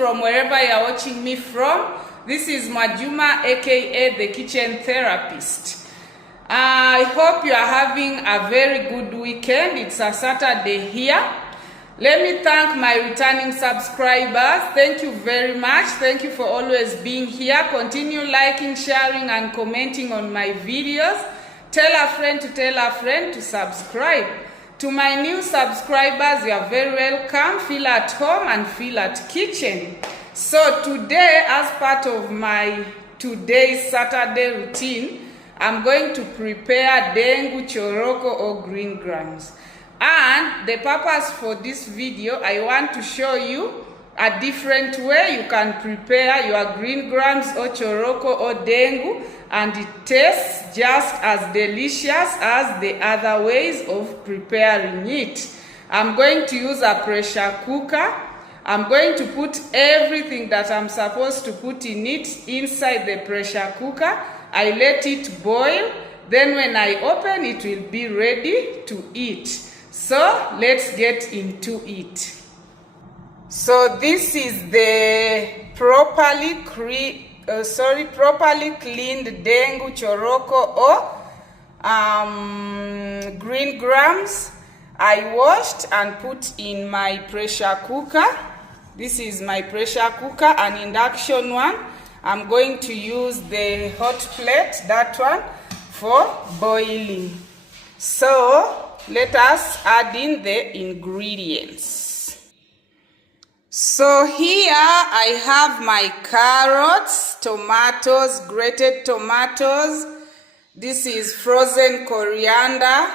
from wherever you are watching me from. This is Majuma, aka the Kitchen Therapist. I hope you are having a very good weekend. It's a Saturday here. Let me thank my returning subscribers. Thank you very much. Thank you for always being here. Continue liking, sharing, and commenting on my videos. Tell a friend to subscribe. To my new subscribers, you are very welcome. Feel at home and feel at kitchen. So today, as part of my today's Saturday routine, I'm going to prepare dengu, choroko, or green grams. And the purpose for this video, I want to show you a different way you can prepare your green grams or choroko or dengu, and it tastes just as delicious as the other ways of preparing it. I'm going to use a pressure cooker. I'm going to put everything that I'm supposed to put in it inside the pressure cooker. I let it boil. Then when I open, it will be ready to eat. So let's get into it. So this is the properly cleaned dengu, choroko, or green grams. I washed and put in my pressure cooker. This is my pressure cooker, an induction one. I'm going to use the hot plate, that one, for boiling. So let us add in the ingredients. So here I have my carrots, tomatoes, grated tomatoes. This is frozen coriander.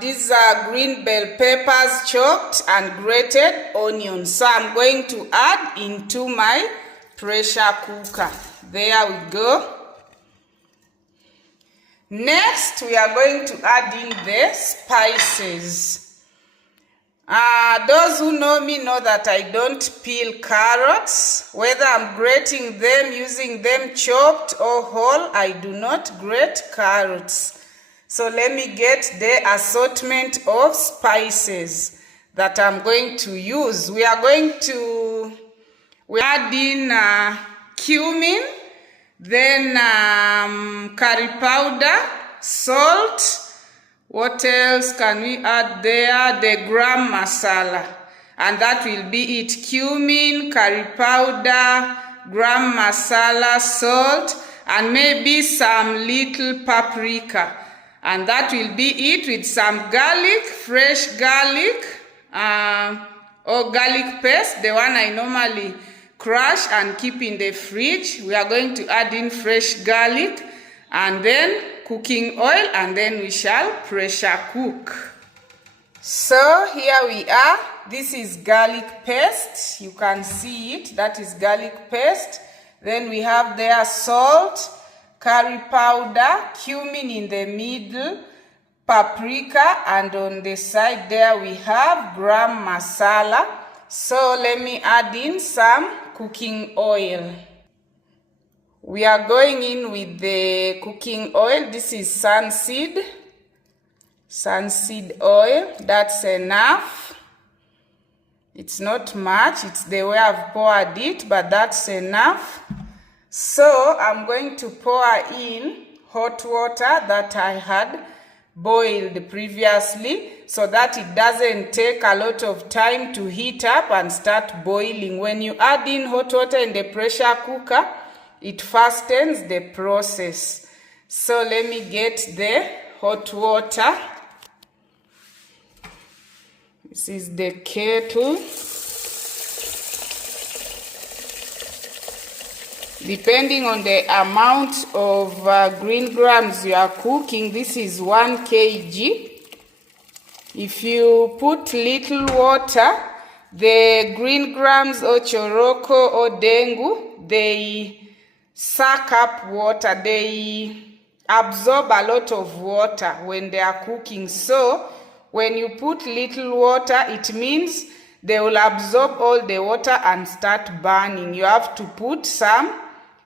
These are green bell peppers chopped and grated onions. So I'm going to add into my pressure cooker. There we go. Next, we are going to add in the spices. Those who know me know that I don't peel carrots. Whether I'm grating them, using them chopped or whole, I do not grate carrots. So let me get the assortment of spices that I'm going to use. We add in cumin, then curry powder, salt. What else can we add there? The gram masala. And that will be it. Cumin, curry powder, gram masala, salt, and maybe some little paprika. And that will be it, with some garlic, fresh garlic, or garlic paste, the one I normally crush and keep in the fridge. We are going to add in fresh garlic and then cooking oil, and then we shall pressure cook. So here we are. This is garlic paste. You can see it. That is garlic paste. Then we have there salt, curry powder, cumin in the middle, paprika, and on the side there we have gram masala. So let me add in some cooking oil. We are going in with the cooking oil. This is sunseed oil. That's enough. It's not much. It's the way I've poured it, but that's enough. So I'm going to pour in hot water that I had boiled previously, so that it doesn't take a lot of time to heat up and start boiling. When you add in hot water in the pressure cooker, it fastens the process. So let me get the hot water. This is the kettle. Depending on the amount of green grams you are cooking, this is 1 kg. If you put little water, the green grams or choroko or dengu, they suck up water. They absorb a lot of water when they are cooking. So when you put little water, it means they will absorb all the water and start burning. You have to put some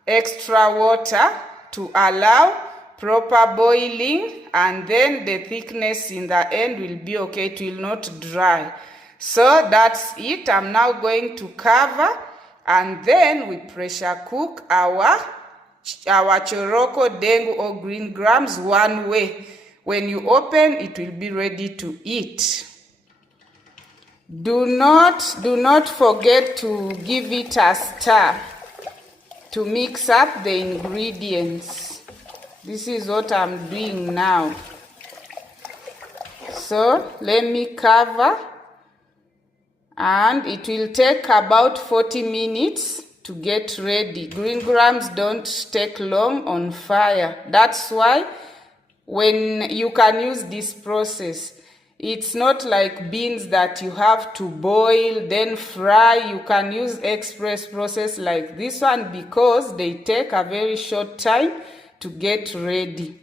extra water to allow proper boiling, and then the thickness in the end will be okay. It will not dry. So that's it. I'm now going to cover, and then we pressure cook our choroko, dengu or green grams one way. When you open, it will be ready to eat. Do not forget to give it a stir to mix up the ingredients. This is what I'm doing now. So let me cover, and it will take about 40 minutes to get ready. Green grams don't take long on fire. That's why when you can use this process, it's not like beans that you have to boil then fry. You can use express process like this one because they take a very short time to get ready.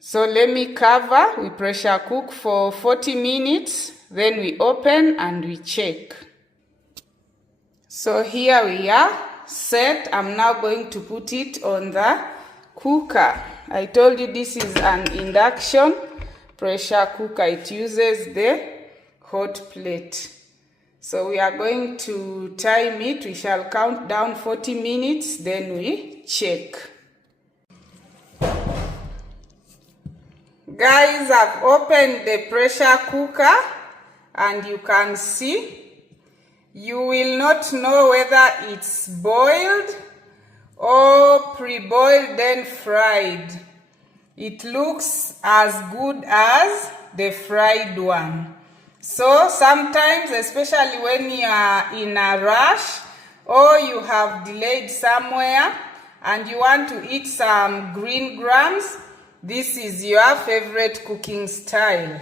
So let me cover. We pressure cook for 40 minutes. Then we open and we check. So here we are set. I'm now going to put it on the cooker. I told you this is an induction pressure cooker. It uses the hot plate. So we are going to time it. We shall count down 40 minutes, then we check. Guys, I've opened the pressure cooker and you can see. You will not know whether it's boiled or pre-boiled then fried. It looks as good as the fried one. So sometimes, especially when you are in a rush or you have delayed somewhere and you want to eat some green grams, this is your favorite cooking style.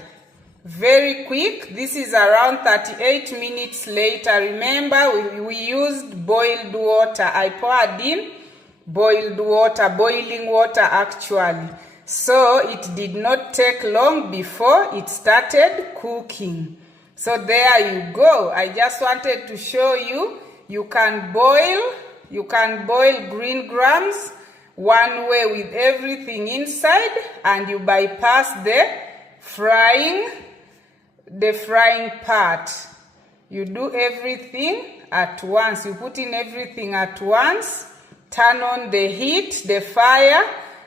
Very quick. This is around 38 minutes later. Remember, we used boiled water. I poured in boiled water, boiling water actually. So it did not take long before it started cooking. So there you go. I just wanted to show you, you can boil green grams one way with everything inside, and you bypass the frying part. You do everything at once. You put in everything at once, turn on the heat, the fire,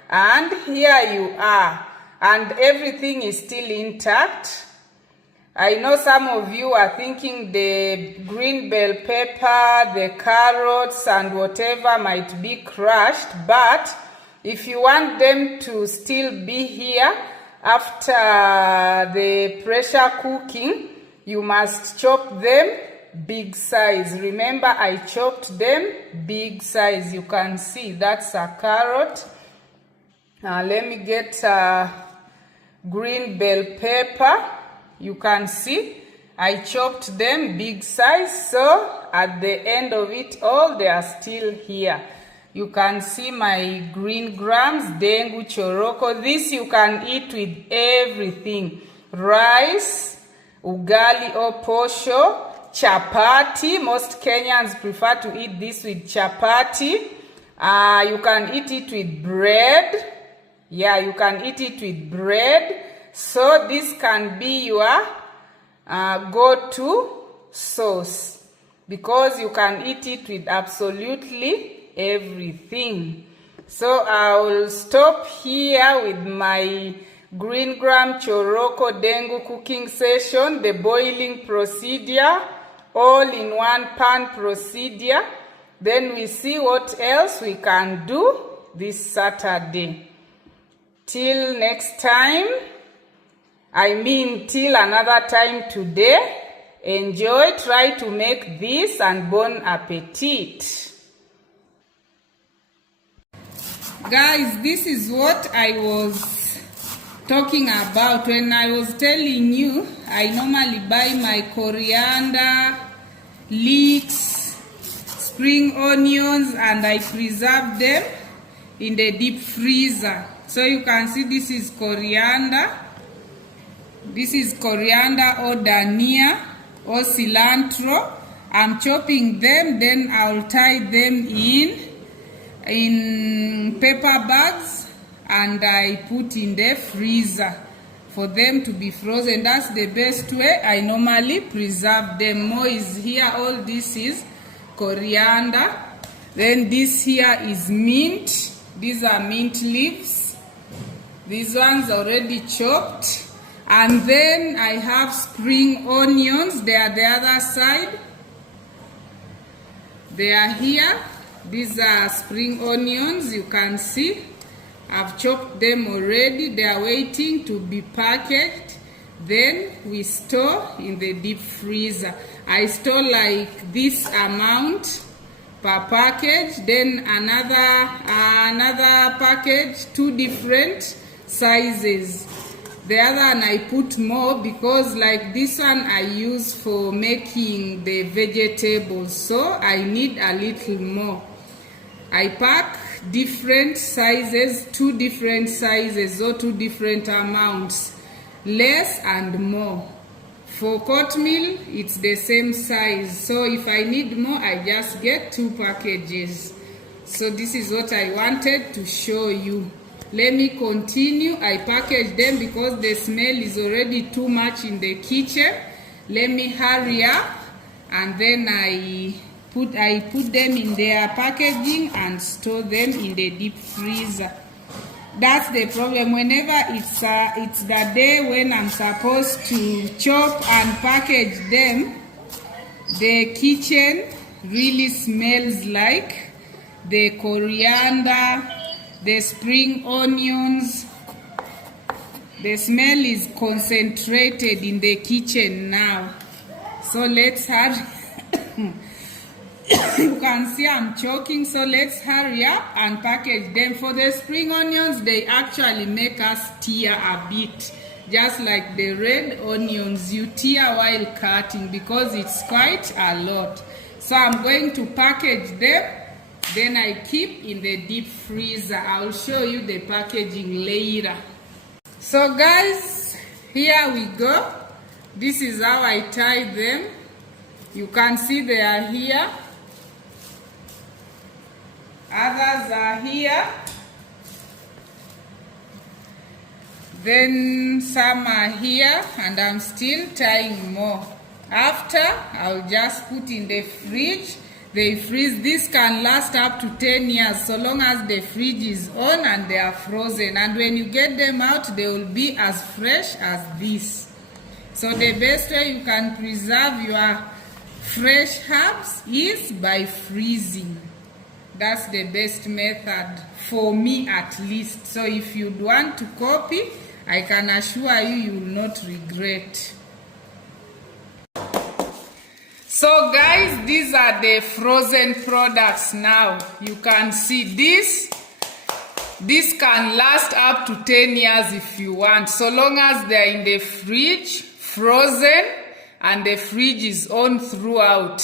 and here you are. And everything is still intact. I know some of you are thinking the green bell pepper, the carrots, and whatever might be crushed, but if you want them to still be here after the pressure cooking, you must chop them big size. Remember, I chopped them big size. You can see that's a carrot. Let me get green bell pepper. You can see I chopped them big size, so at the end of it all, they are still here. You can see my green grams, dengu, choroko. This you can eat with everything. Rice, ugali or posho, chapati. Most Kenyans prefer to eat this with chapati. You can eat it with bread. Yeah, you can eat it with bread. So this can be your go-to sauce because you can eat it with absolutely everything. So I will stop here with my green gram choroko dengu cooking session, the boiling procedure, all in one pan procedure. Then we see what else we can do this Saturday. Till next time. Till another time today. Enjoy, try to make this, and bon appetit. Guys, this is what I was talking about when I was telling you I normally buy my coriander, leeks, spring onions, and I preserve them in the deep freezer. So you can see this is coriander. This is coriander or dania or cilantro. I'm chopping them, then I'll tie them in paper bags and I put in the freezer for them to be frozen. That's the best way I normally preserve them. More is here. All this is coriander. Then this here is mint. These are mint leaves. These ones already chopped. And then I have spring onions. They are the other side. They are here. These are spring onions. You can see I've chopped them already. They are waiting to be packaged. Then we store in the deep freezer. I store like this amount per package. Then another package, 2 different sizes. The other one I put more because like this one I use for making the vegetables, so I need a little more. I pack different sizes, 2 different sizes or 2 different amounts, less and more. For oatmeal, it's the same size. So if I need more, I just get 2 packages. So this is what I wanted to show you. Let me continue. I package them because the smell is already too much in the kitchen. Let me hurry up, and then I put them in their packaging and store them in the deep freezer. That's the problem. Whenever it's the day when I'm supposed to chop and package them, the kitchen really smells like the coriander, the spring onions. The smell is concentrated in the kitchen now. So let's hurry. You can see I'm choking, so let's hurry up and package them. For the spring onions, they actually make us tear a bit, just like the red onions. You tear while cutting because it's quite a lot. So I'm going to package them, then I keep in the deep freezer. I'll show you the packaging later. So guys, here we go. This is how I tie them. You can see they are here. Others are here. Then some are here, and I'm still tying more. After, I'll just put in the fridge. They freeze. This can last up to 10 years so long as the fridge is on and they are frozen. And when you get them out, they will be as fresh as this. So the best way you can preserve your fresh herbs is by freezing. That's the best method for me, at least. So if you'd want to copy, I can assure you, you will not regret. So guys, these are the frozen products now. You can see this. This can last up to 10 years if you want, so long as they're in the fridge, frozen, and the fridge is on throughout.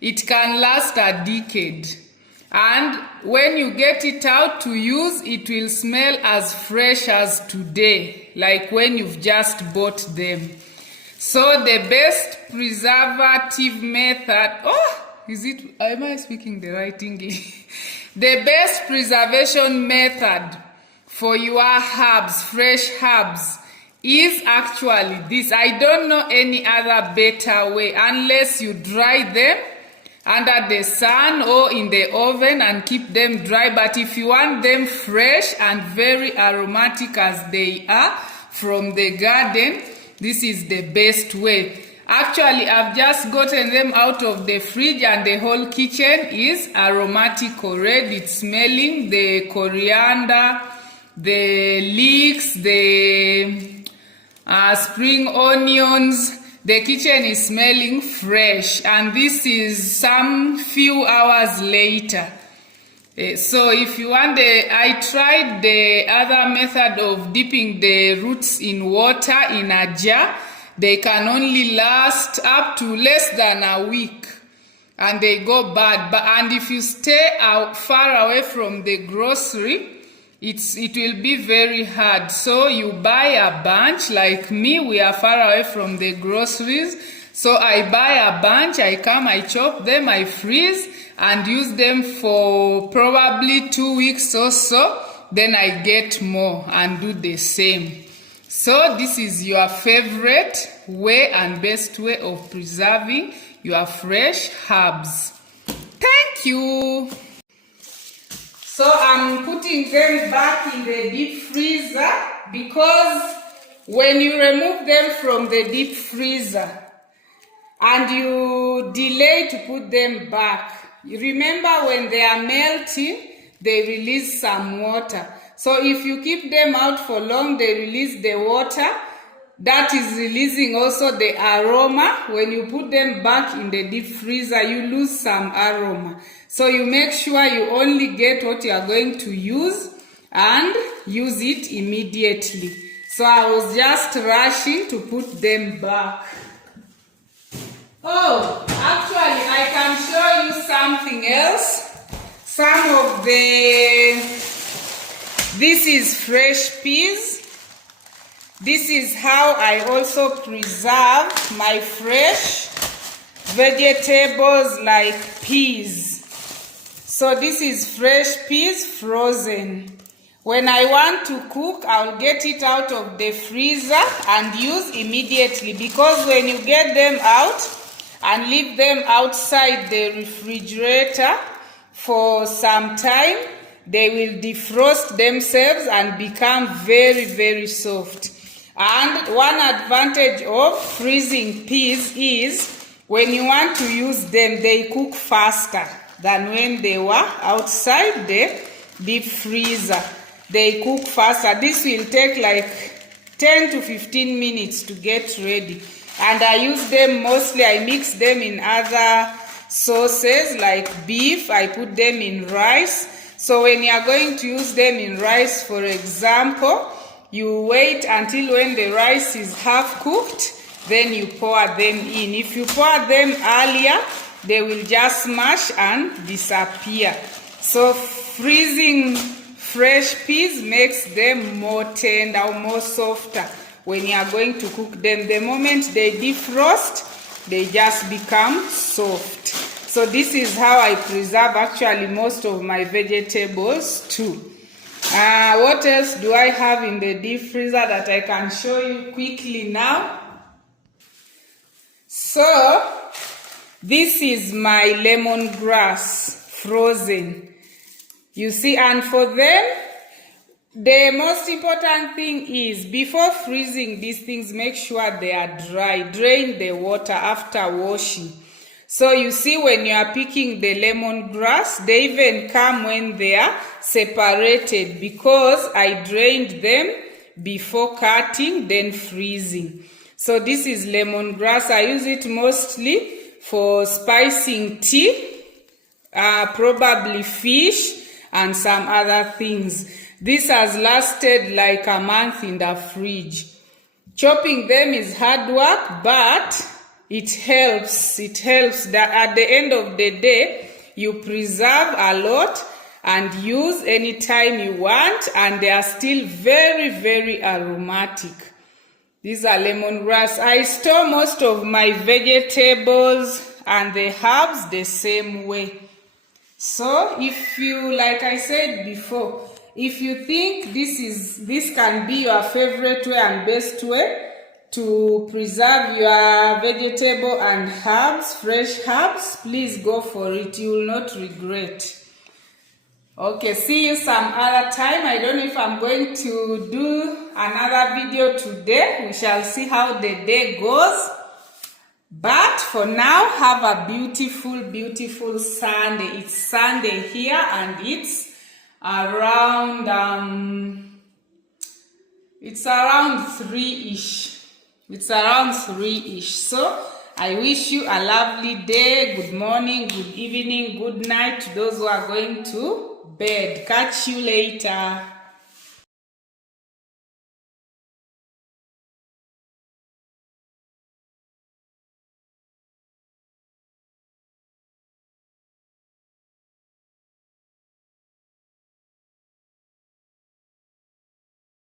It can last a decade. And when you get it out to use, it will smell as fresh as today, like when you've just bought them. So the best preservative method, am I speaking the right English? The best preservation method for your herbs, fresh herbs, is actually this. I don't know any other better way unless you dry them under the sun or in the oven and keep them dry. But if you want them fresh and very aromatic as they are from the garden, this is the best way. Actually, I've just gotten them out of the fridge and the whole kitchen is aromatic already. It's smelling the coriander, the leeks, the spring onions. The kitchen is smelling fresh, and this is some few hours later. So if you want I tried the other method of dipping the roots in water in a jar. They can only last up to less than a week, and they go bad. And if you stay far away from the grocery, it will be very hard. So you buy a bunch. Like me, we are far away from the groceries. So I buy a bunch, I come, I chop them, I freeze, and use them for probably 2 weeks or so. Then I get more and do the same. So this is your favorite way and best way of preserving your fresh herbs. Thank you. So I'm putting them back in the deep freezer because when you remove them from the deep freezer and you delay to put them back, you remember when they are melting, they release some water. So if you keep them out for long, they release the water. That is releasing also the aroma. When you put them back in the deep freezer, you lose some aroma. So you make sure you only get what you are going to use and use it immediately. So I was just rushing to put them back. Oh, actually I can show you something else. This is fresh peas. This is how I also preserve my fresh vegetables like peas. So this is fresh peas frozen. When I want to cook, I'll get it out of the freezer and use immediately, because when you get them out and leave them outside the refrigerator for some time, they will defrost themselves and become very, very soft. And one advantage of freezing peas is when you want to use them, they cook faster than when they were outside the deep freezer. They cook faster. This will take like 10 to 15 minutes to get ready. And I use them mostly, I mix them in other sauces like beef. I put them in rice. So when you are going to use them in rice, for example, you wait until when the rice is half cooked, then you pour them in. If you pour them earlier, they will just smash and disappear. So freezing fresh peas makes them more tender or more softer when you are going to cook them. The moment they defrost, they just become soft. So this is how I preserve actually most of my vegetables too. What else do I have in the deep freezer that I can show you quickly now? So this is my lemongrass frozen. You see, and for them, the most important thing is before freezing these things, make sure they are dry. Drain the water after washing. So you see, when you are picking the lemongrass, they even come when they are separated, because I drained them before cutting, then freezing. So this is lemongrass. I use it mostly for spicing tea, probably fish, and some other things. This has lasted like a month in the fridge. Chopping them is hard work, but it helps. It helps that at the end of the day, you preserve a lot and use anytime you want, and they are still very, very aromatic. These are lemongrass. I store most of my vegetables and the herbs the same way. So if you, like I said before, if you think this can be your favorite way and best way to preserve your vegetable and herbs, fresh herbs, please go for it. You will not regret. Okay, see you some other time. I don't know if I'm going to do another video today. We shall see how the day goes. But for now, have a beautiful, beautiful Sunday. It's Sunday here and it's around 3-ish. It's around 3-ish. So I wish you a lovely day. Good morning, good evening, good night to those who are going to bed. Catch you later.